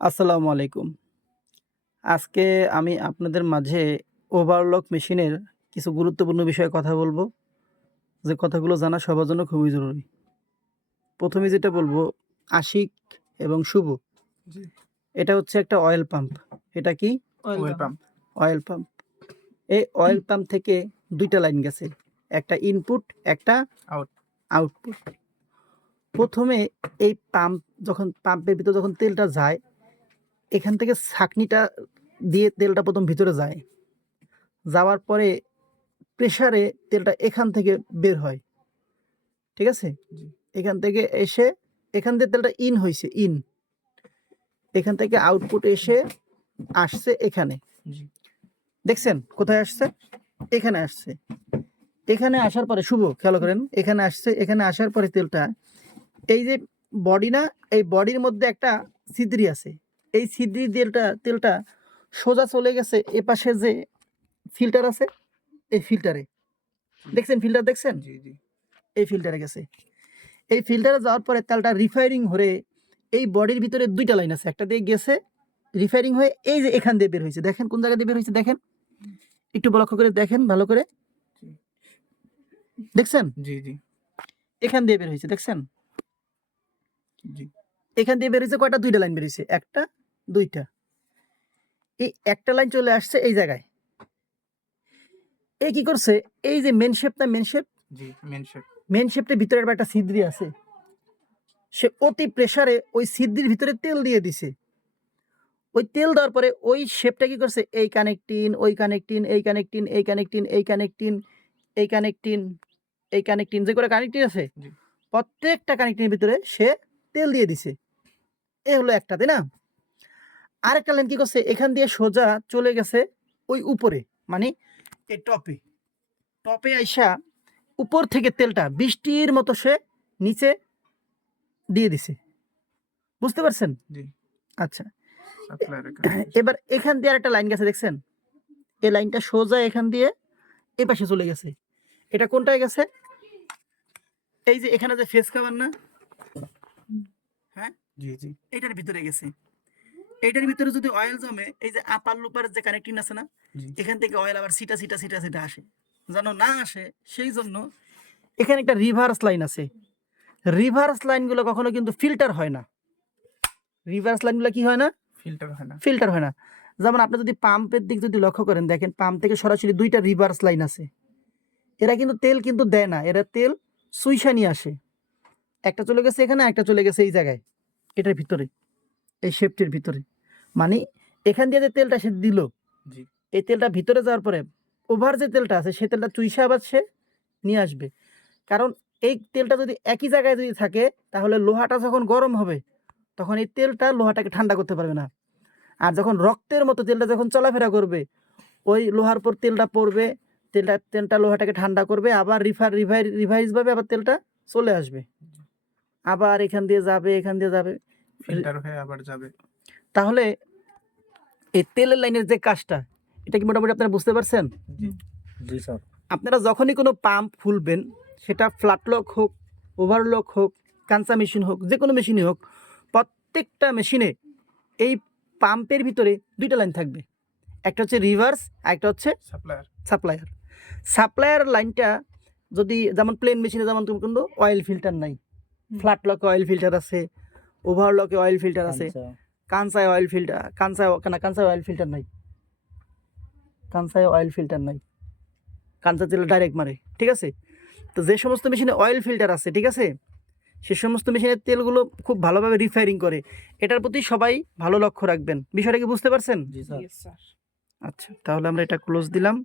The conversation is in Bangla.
আসসালামু আলাইকুম। আজকে আমি আপনাদের মাঝে ওভারলক মেশিনের কিছু গুরুত্বপূর্ণ বিষয়ে কথা বলব। যে কথাগুলো জানা সবার জন্য খুবই জরুরি। প্রথমে যেটা বলব আশিক এবং শুভ। এটা হচ্ছে একটা অয়েল পাম্প এটা কি? অয়েল পাম্প অয়েল পাম্প এই অয়েল পাম্প থেকে দুইটা লাইন গেছে। একটা ইনপুট একটা. আউটপুট প্রথমে এই পাম্প যখন পাম্পের ভিতর যখন তেলটা যায় এখান থেকে ছাকনিটা দিয়ে তেলটা প্রথম ভিতরে যায়। যাওয়ার পরে প্রেসারে তেলটা এখান থেকে বের হয়। ঠিক আছে? এখান থেকে এসে এখান থেকে তেলটা ইন হয়েছে ইন এখান থেকে আউটপুট এসে আসছে এখানে। দেখছেন? কোথায় আসছে? এখানে আসছে। এখানে আসার পরে শুভ খেয়াল করেন এখানে আসছে এখানে আসার পরে তেলটা এই যে বডি না এই বডির মধ্যে একটা ছিদ্রি আছে। এই ছিদ্রি তেলটা তেলটা সোজা চলে গেছে এ পাশে যে ফিল্টার আছে এই ফিল্টারে দেখছেন ফিল্টার দেখছেন? জি জি। এই ফিল্টারে গেছে। এই ফিল্টারে যাওয়ার পরে তেলটা রিফায়ারিং হয়ে এই বডির ভিতরে দুইটা লাইন আছে। একটা দিয়ে গেছে রিফায়ারিং হয়ে এই যে এখান দিয়ে বের হয়েছে। দেখেন কোন জায়গা দিয়ে বের হয়েছে? দেখেন। একটু লক্ষ্য করে দেখেন ভালো করে। দেখছেন? জি জি। এখান দিয়ে বের হয়েছে। দেখছেন? জি। এখান দিয়ে বের হয়েছে কয়টা? দুইটা লাইন বের হয়েছে। একটা দুইটা। এই একটা লাইন চলে আসছে এই জায়গায়। এ কি করছে? এই যে মেন শেপ না মেন শেপ জি মেন শেপ মেন শেপটার ভিতরে একটা ছিদ্রি আছে। সে অতি প্রেসারে ওই ছিদ্রির ভিতরে তেল দিয়ে দিছে। ওই তেল দেওয়ার পরে ওই শেপটা কি করছে? এই কানেকটিন ওই কানেকটিন এই কানেকটিন এই কানেকটিন এই কানেকটিন এই কানেকটিন এই কানেকটিন যে করে কানেকটিন আছে। প্রত্যেকটা কানেকটিনের ভিতরে সে তেল দিয়ে দিছে। এ হলো একটা তাই না? আরেকটা লাইন কি করছে? এখান দিয়ে সোজা চলে গেছে ওই উপরে মানে এই টপে টপে আইসা উপর থেকে তেলটা বৃষ্টির মতো সে নিচে দিয়ে দিছে। বুঝতে পারছেন? আচ্ছা। এবার এখান দিয়ে আরেকটা লাইন গেছে দেখছেন? এই লাইনটা সোজা এখান দিয়ে এ পাশে চলে গেছে। এটা কোনটায় গেছে? এই যে এখানে যে ফেস খাবার না? হ্যাঁ? জি জি। এটার ভিতরে গেছে। এইটার ভিতরে যদি অয়েল জমে এই যে আপার লুপার যে কানেক্টিং আছে না এখান থেকে অয়েল আবার সিটা সিটা সিটা সিটা আসে। যেন না আসে সেই জন্য এখানে একটা রিভার্স লাইন আছে। রিভার্স লাইনগুলো কখনো কিন্তু ফিল্টার হয় না। রিভার্স লাইনগুলো কি হয় না? ফিল্টার হয় না। ফিল্টার হয় না। যেমন আপনি যদি পাম্পের দিক যদি লক্ষ্য করেন দেখেন পাম্প থেকে সরাসরি দুইটা রিভার্স লাইন আছে। এরা কিন্তু তেল কিন্তু দেয় না এরা তেল সুইসা নিয়ে আসে। একটা চলে গেছে এখানে একটা চলে গেছে এই জায়গায় এটার ভিতরে। এই শেপটির ভিতরে। মানে এখান দিয়ে যে তেলটা সে দিল এই তেলটা ভিতরে যাওয়ার পরে ওভার যে তেলটা আছে সেই তেলটা চুইসা আবার সে নিয়ে আসবে। কারণ এই তেলটা যদি একই জায়গায় যদি থাকে তাহলে লোহাটা যখন গরম হবে তখন এই তেলটা লোহাটাকে ঠান্ডা করতে পারবে না। আর যখন রক্তের মতো তেলটা যখন চলাফেরা করবে ওই লোহার পর তেলটা পড়বে তেলটা তেলটা লোহাটাকে ঠান্ডা করবে আবার রিফার রিভাই রিভাইজভাবে আবার তেলটা চলে আসবে। আবার এখান দিয়ে যাবে এখান দিয়ে যাবে। ফিল্টার হয়ে আবার যাবে। তাহলে এই তেলের লাইনের যে কাজটা এটা কি মোটামুটি আপনারা বুঝতে পারছেন? জি। স্যার। আপনারা যখনই কোনো পাম্প খুলবেন সেটা ফ্ল্যাটলক হোক ওভারলক হোক কাঁচা মেশিন হোক যে কোনো মেশিনই হোক প্রত্যেকটা মেশিনে এই পাম্পের ভিতরে দুইটা লাইন থাকবে। একটা হচ্ছে রিভার্স আর একটা হচ্ছে সাপ্লায়ার। সাপ্লায়ার। সাপ্লায়ার লাইনটা যদি যেমন প্লেন মেশিনে যেমন তুমি কিন্তু অয়েল ফিল্টার নাই ফ্ল্যাটলকে অয়েল ফিল্টার আছে ওভারলকে অয়েল ফিল্টার আছে। কানসায় অয়েল ফিল্টার কানসায় কেন কানসায় অয়েল ফিল্টার নাই। কানসায় অয়েল ফিল্টার নাই। কানসা তেল ডাইরেক্ট মারে ঠিক আছে? তো যে সমস্ত মেশিনে অয়েল ফিল্টার আছে ঠিক আছে? সে সমস্ত মেশিনের তেলগুলো খুব ভালোভাবে রিফায়ারিং করে। এটার প্রতি সবাই ভালো লক্ষ্য রাখবেন। বিষয়টা কি বুঝতে পারছেন? আচ্ছা তাহলে আমরা এটা ক্লোজ দিলাম।